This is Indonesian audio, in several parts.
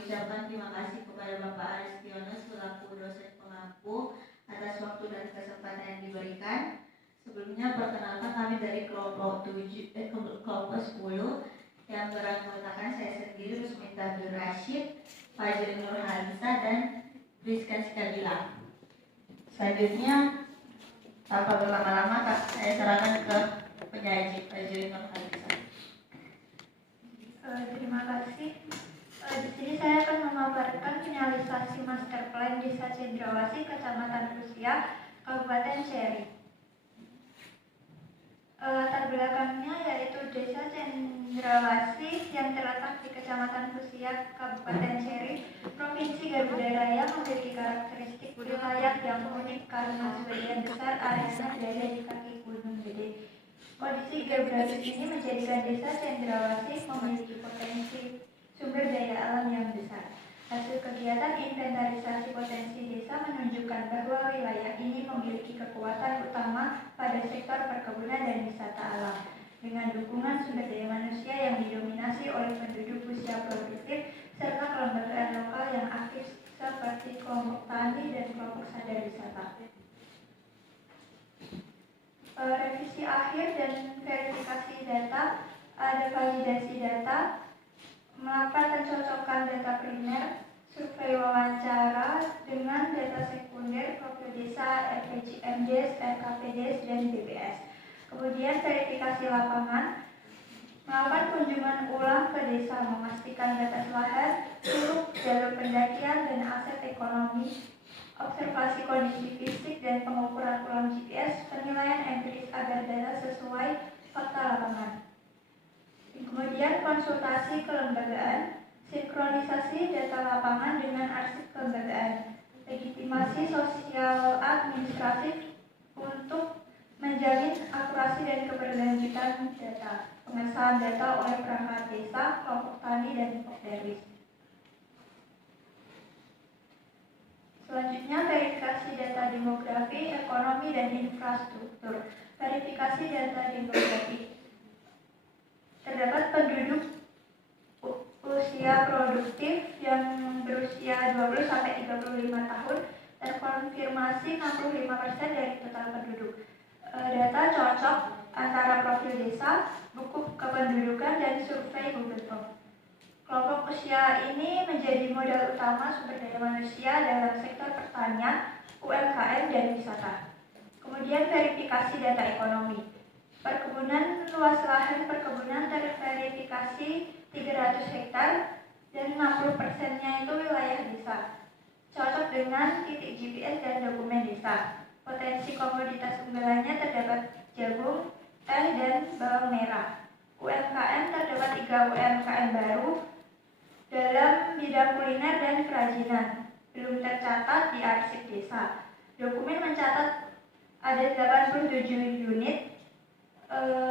mengucapkan terima kasih kepada Bapak Aristiono selaku dosen pengampu atas waktu dan kesempatan yang diberikan. Sebelumnya perkenalkan kami dari kelompok 10 yang beranggotakan saya sendiri, Rusmita Abdul Rashid, Fajri Nur Halisa, dan Rizka Sikabila. Selanjutnya, tanpa berlama-lama, saya serahkan ke penyaji Fajri Nur Halisa. Terima kasih. Di sini saya akan memaparkan finalisasi master plan Desa Cendrawasih, Kecamatan Rusia, Kabupaten Seri. Latar belakangnya yaitu Desa Cendrawasih yang terletak di Kecamatan Rusia, Kabupaten Seri, Provinsi Garuda Raya memiliki karakteristik wilayah yang unik karena sebagian besar areanya berada di kaki Gunung Gede. Kondisi geografis ini menjadikan Desa Cendrawasih memiliki potensi sumber daya alam yang besar. Hasil kegiatan inventarisasi potensi desa menunjukkan bahwa wilayah ini memiliki kekuatan utama pada sektor perkebunan dan wisata alam, dengan dukungan sumber daya manusia yang didominasi oleh penduduk usia produktif serta kelembagaan lokal yang aktif seperti kelompok tani dan kelompok sadar wisata. Revisi akhir dan verifikasi data. Ada validasi data, melakukan pencocokan data primer, survei wawancara dengan data sekunder, profil desa, RPJMDes, RKPDes, dan BPS. Kemudian verifikasi lapangan, melakukan kunjungan ulang ke desa, memastikan batas lahan, curug, jalur pendakian, dan aset ekonomi, observasi kondisi fisik dan pengukuran ulang GPS, penilaian empiris agar data sesuai fakta lapangan. Kemudian konsultasi kelembagaan, sinkronisasi data lapangan dengan arsip kelembagaan, legitimasi sosial administratif untuk menjamin akurasi dan keberlanjutan data, pengesahan data oleh perangkat desa, kelompok tani, dan Pokderwis. Selanjutnya verifikasi data demografi, ekonomi, dan infrastruktur. Verifikasi data demografi. Terdapat penduduk usia produktif yang berusia 20-35 tahun, terkonfirmasi 65% dari total penduduk. Data cocok antara profil desa, buku kependudukan, dan survei Google Form. Kelompok usia ini menjadi modal utama sumber daya manusia dalam sektor pertanian, UMKM, dan wisata. Kemudian verifikasi data ekonomi. Perkebunan, luas lahan perkebunan terverifikasi 300 hektar dan 60%-nya itu wilayah desa. Cocok dengan titik GPS dan dokumen desa. Potensi komoditas unggulannya terdapat jagung, teh, dan bawang merah. UMKM terdapat 3 UMKM baru dalam bidang kuliner dan kerajinan. Belum tercatat di arsip desa. Dokumen mencatat ada 87 unit,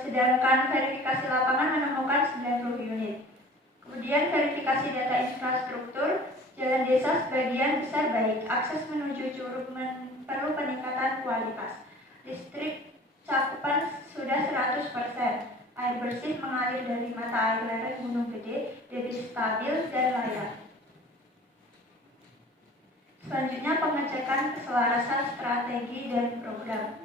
sedangkan verifikasi lapangan menemukan 90 unit. Kemudian verifikasi data infrastruktur, jalan desa sebagian besar baik, akses menuju curug perlu peningkatan kualitas. Listrik cakupan sudah 100%, air bersih mengalir dari mata air lereng Gunung Gede, debit stabil dan layak. Selanjutnya pengecekan keselarasan strategi dan program.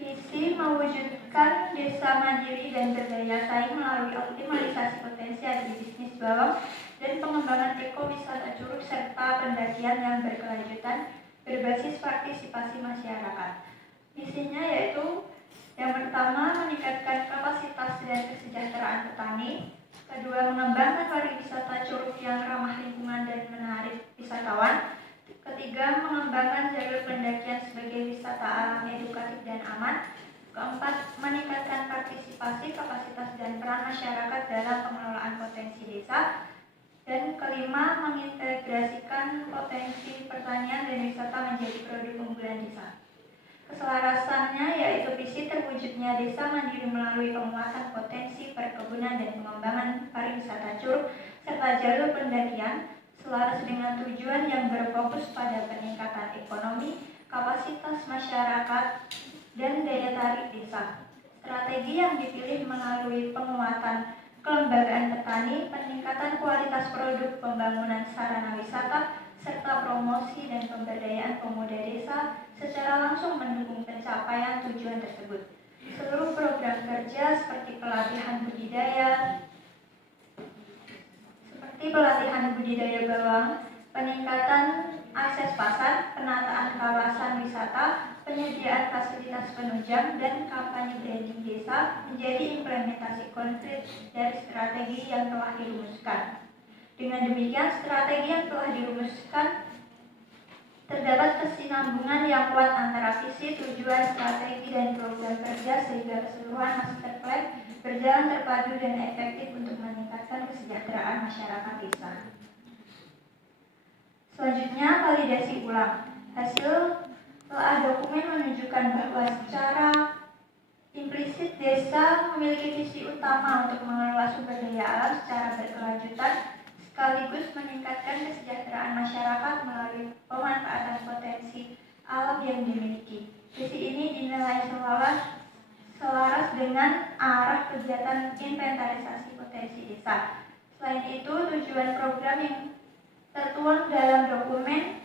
Visi mewujudkan desa mandiri dan berdaya saing melalui optimalisasi potensi agribisnis bawang dan pengembangan ekowisata curug serta pendakian yang berkelanjutan berbasis partisipasi masyarakat. Misinya yaitu yang pertama meningkatkan kapasitas dan kesejahteraan petani, kedua mengembangkan pariwisata curug yang ramah lingkungan dan menarik wisatawan, ketiga, mengembangkan jalur pendakian sebagai wisata alam edukatif dan aman. Keempat, meningkatkan partisipasi, kapasitas, dan peran masyarakat dalam pengelolaan potensi desa. Dan kelima, mengintegrasikan potensi pertanian dan wisata menjadi produk unggulan desa. Keselarasannya yaitu visi terwujudnya desa mandiri melalui penguatan potensi perkebunan dan pengembangan pariwisata curug serta jalur pendakian, selaras dengan tujuan yang berfokus pada peningkatan ekonomi, kapasitas masyarakat, dan daya tarik desa. Strategi yang dipilih melalui penguatan kelembagaan petani, peningkatan kualitas produk, pembangunan sarana wisata, serta promosi dan pemberdayaan pemuda desa secara langsung mendukung pencapaian tujuan tersebut. Seluruh program kerja seperti pelatihan budidaya bawang, peningkatan akses pasar, penataan kawasan wisata, penyediaan fasilitas penunjang, dan kampanye branding desa menjadi implementasi konkret dari strategi yang telah dirumuskan. Dengan demikian, strategi yang telah dirumuskan terdapat kesinambungan yang kuat antara visi, tujuan, strategi, dan program kerja sehingga keseluruhan master plan berjalan terpadu dan efektif untuk meningkatkan kesejahteraan masyarakat desa. Selanjutnya, validasi ulang. Hasil telah dokumen menunjukkan bahwa secara implisit desa memiliki visi utama untuk mengelola sumber daya alam secara berkelanjutan sekaligus meningkatkan kesejahteraan masyarakat melalui pemanfaatan potensi alam yang dimiliki. Visi ini dinilai selaras dengan arah kegiatan inventarisasi potensi desa. Selain itu, tujuan program yang tertuang dalam dokumen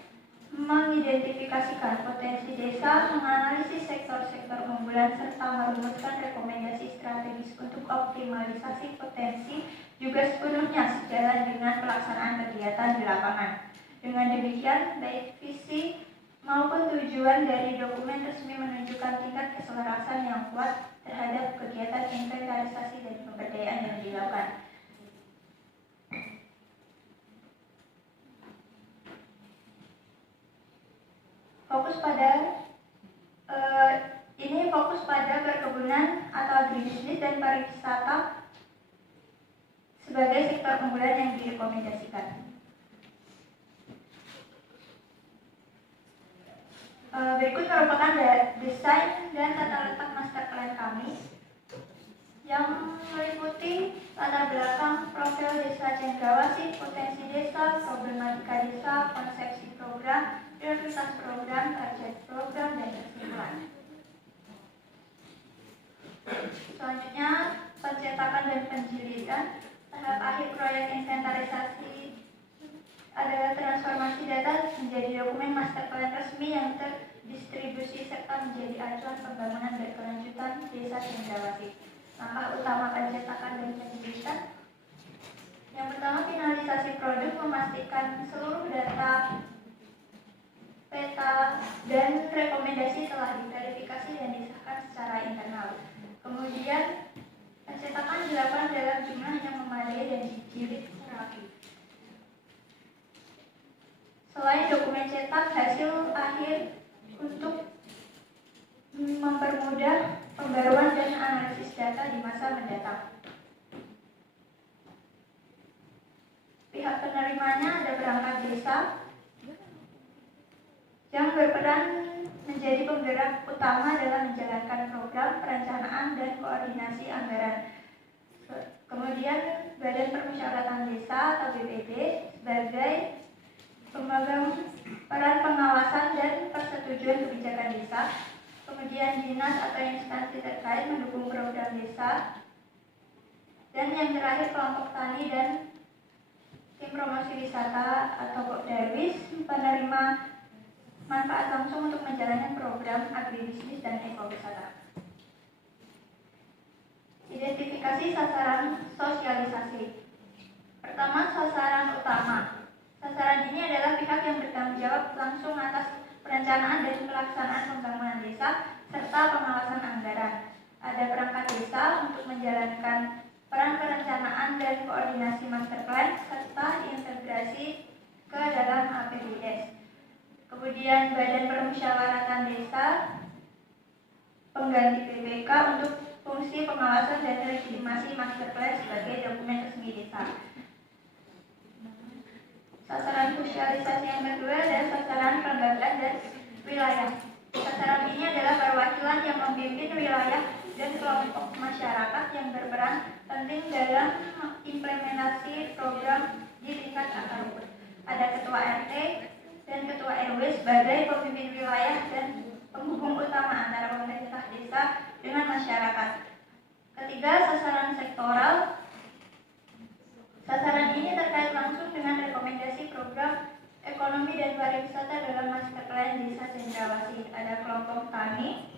mengidentifikasikan potensi desa, menganalisis sektor-sektor unggulan, serta merumuskan rekomendasi strategis untuk optimalisasi potensi juga sepenuhnya sejalan dengan pelaksanaan kegiatan di lapangan. Dengan demikian, baik visi maupun tujuan dari dokumen resmi menunjukkan tingkat keselarasan yang kuat terhadap kegiatan inventarisasi dan pemberdayaan yang dilakukan. Fokus pada perkebunan atau agribisnis dan pariwisata sebagai sektor unggulan yang direkomendasikan. Berikut merupakan desain dan tata letak master plan kami yang meliputi latar belakang profil desa Cendrawasih, potensi desa, problematika desa, konsepsi program, prioritas program, target program, dan kesimpulan. Selanjutnya, pencetakan dan penjilidan. Tahap akhir proyek inventarisasi adalah transformasi data menjadi dokumen master plan resmi yang terdistribusi serta menjadi acuan pembangunan berkelanjutan desa Cendrawasih. Langkah utama pencetakan dan penjilidan. Yang pertama, finalisasi produk, memastikan seluruh data, peta, dan rekomendasi telah diverifikasi dan disahkan secara internal. Kemudian, pencetakan dilakukan dalam jumlah yang memadai dan dijilid rapi. Selain dokumen cetak, hasil akhir untuk mempermudah pembaruan dan analisis data di masa mendatang. Pihak penerimanya ada perangkat desa yang berperan menjadi penggerak utama dalam menjalankan program perencanaan dan koordinasi anggaran. Kemudian Badan Permusyawaratan Desa atau BPD sebagai pemegang peran pengawasan dan persetujuan kebijakan desa. Kemudian dinas atau instansi terkait mendukung program desa. Dan yang terakhir kelompok tani dan tim promosi wisata atau Kopdarwis penerima manfaat langsung untuk menjalankan program agribisnis dan ekowisata. Identifikasi sasaran sosialisasi. Pertama, sasaran utama. Sasaran ini adalah pihak yang bertanggung jawab langsung atas perencanaan dan pelaksanaan pembangunan desa serta pengawasan anggaran. Ada perangkat desa untuk menjalankan peran perencanaan dan koordinasi master plan serta integrasi ke dalam APBS. Kemudian Badan Permusyawaratan Desa pengganti BPK untuk fungsi pengawasan dan legitimasi master plan sebagai dokumen resmi desa. Sasaran sosialisasi yang kedua adalah sasaran kelembagaan dan wilayah. Sasaran ini adalah perwakilan yang memimpin wilayah dan kelompok masyarakat yang berperan penting dalam implementasi program di tingkat akar rumput. Ada ketua RT dan ketua RW sebagai pemimpin wilayah dan penghubung utama antara pemerintah desa dengan masyarakat. Ketiga, sasaran sektoral. Sasaran ini terkait langsung dengan rekomendasi program ekonomi dan pariwisata dalam Master Plan Desa Cendrawasih. Ada kelompok tani,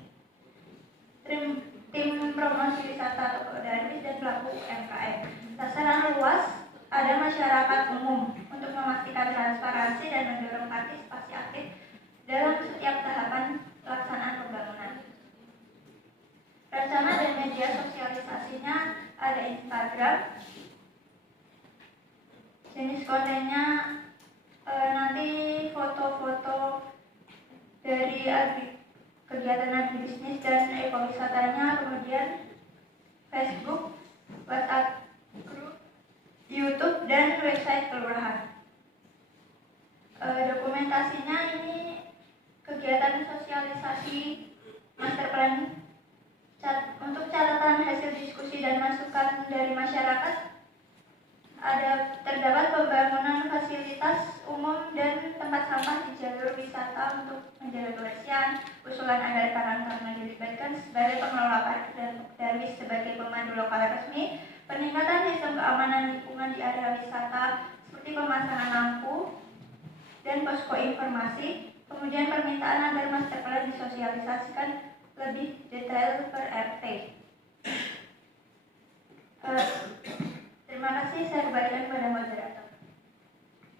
tim promosi wisata atau Darwis, dan pelaku UMKM. Sasaran luas ada masyarakat umum untuk memastikan transparansi dan mendorong partisipasi aktif dalam setiap tahapan pelaksanaan pembangunan. Rencana dan media sosialisasinya ada Instagram. Jenis kontennya nanti foto-foto dari kegiatan agribisnis dan ekowisatanya, kemudian Facebook, WhatsApp group, YouTube, dan website kelurahan. Dokumentasinya ini kegiatan sosialisasi master plan untuk catatan hasil diskusi dan masukan dari masyarakat. Terdapat pembangunan fasilitas umum dan tempat sampah di jalur wisata untuk menjaga kebersihan, usulan agar karang-taruna dilibatkan sebagai pengelola parkir dan Darwis sebagai pemandu lokal resmi, peningkatan sistem keamanan lingkungan di area wisata seperti pemasangan lampu dan posko informasi, kemudian permintaan agar master plan disosialisasikan lebih detail per RT. Terima kasih, saya kembalikan kepada moderator.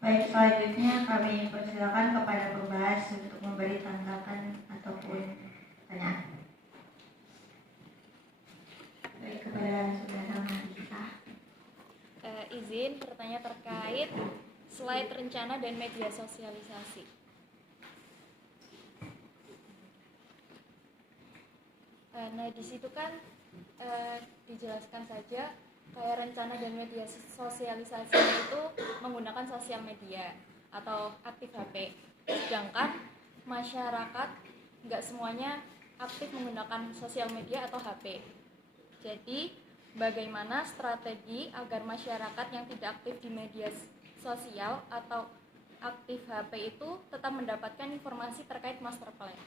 Baik, selanjutnya kami persilakan kepada pembahas untuk memberi tanggapan ataupun pertanyaan. Baik, kepada saudara Marisa. Izin bertanya terkait slide rencana dan media sosialisasi. Nah, di situ kan dijelaskan saja kayak rencana dan media sosialisasi itu menggunakan sosial media atau aktif HP. Sedangkan masyarakat nggak semuanya aktif menggunakan sosial media atau HP. Jadi bagaimana strategi agar masyarakat yang tidak aktif di media sosial atau aktif HP itu tetap mendapatkan informasi terkait master plan?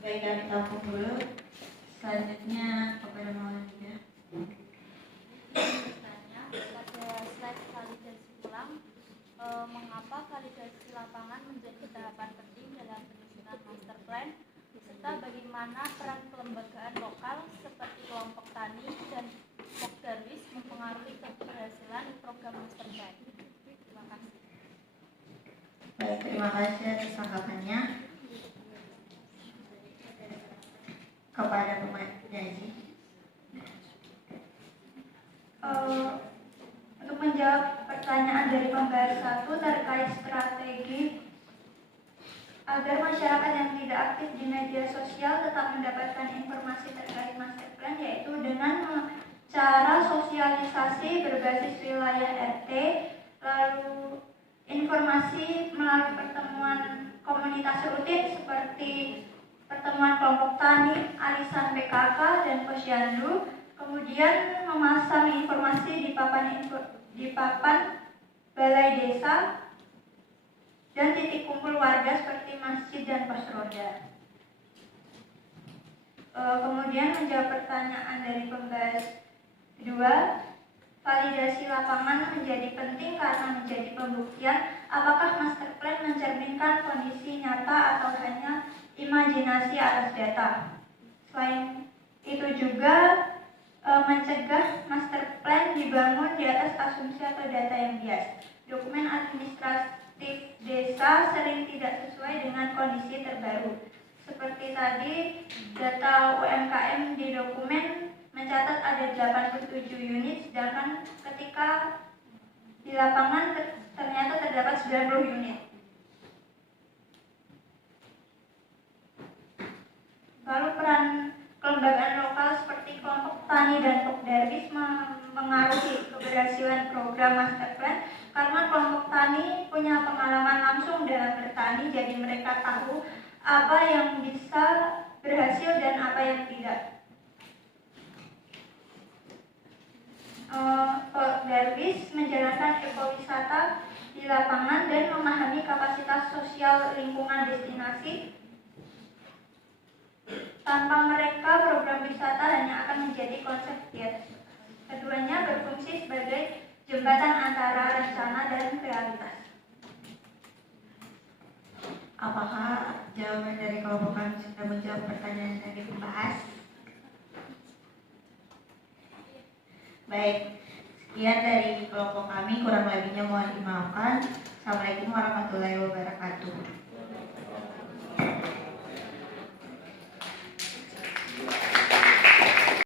Baik, kami tampung dulu. Selanjutnya kepada Maulida. Bertanya pada slide validasi ulang, mengapa validasi lapangan menjadi tahapan penting dalam penyusunan master plan, serta bagaimana peran kelembagaan lokal seperti kelompok tani dan Darwis mempengaruhi keberhasilan program master plan. Terima kasih. Baik, terima kasih atas tanggapannya. Kepada Pemanjaji. Untuk menjawab pertanyaan dari pembahas 1 terkait strategi agar masyarakat yang tidak aktif di media sosial tetap mendapatkan informasi terkait master plan, yaitu dengan cara sosialisasi berbasis wilayah RT, lalu informasi melalui pertemuan komunitas rutin seperti pertemuan kelompok tani, arisan PKK, dan posyandu, kemudian memasang informasi di papan balai desa dan titik kumpul warga seperti masjid dan pos roda. Kemudian menjawab pertanyaan dari pembahas kedua, validasi lapangan menjadi penting karena menjadi pembuktian apakah master plan mencerminkan kondisi nyata atau hanya imajinasi atas data. Selain itu juga mencegah master plan dibangun di atas asumsi atau data yang bias. Dokumen administratif desa sering tidak sesuai dengan kondisi terbaru. Seperti tadi, data UMKM di dokumen mencatat ada 87 unit, sedangkan ketika di lapangan ternyata terdapat 90 unit. Lalu peran kelembagaan lokal seperti kelompok tani dan Darwis mengaruhi keberhasilan program master plan karena kelompok tani punya pengalaman langsung dalam bertani, jadi mereka tahu apa yang bisa berhasil dan apa yang tidak. Darwis menjalankan ekowisata di lapangan dan memahami kapasitas sosial lingkungan destinasi. Tanpa mereka, program wisata hanya akan menjadi konsep biasa. jembatan antara rencana dan realitas. Apakah jawaban dari kelompok kami sudah menjawab pertanyaan yang tadi dibahas? Baik, sekian dari kelompok kami, kurang lebihnya mohon dimaafkan. Assalamualaikum warahmatullahi wabarakatuh.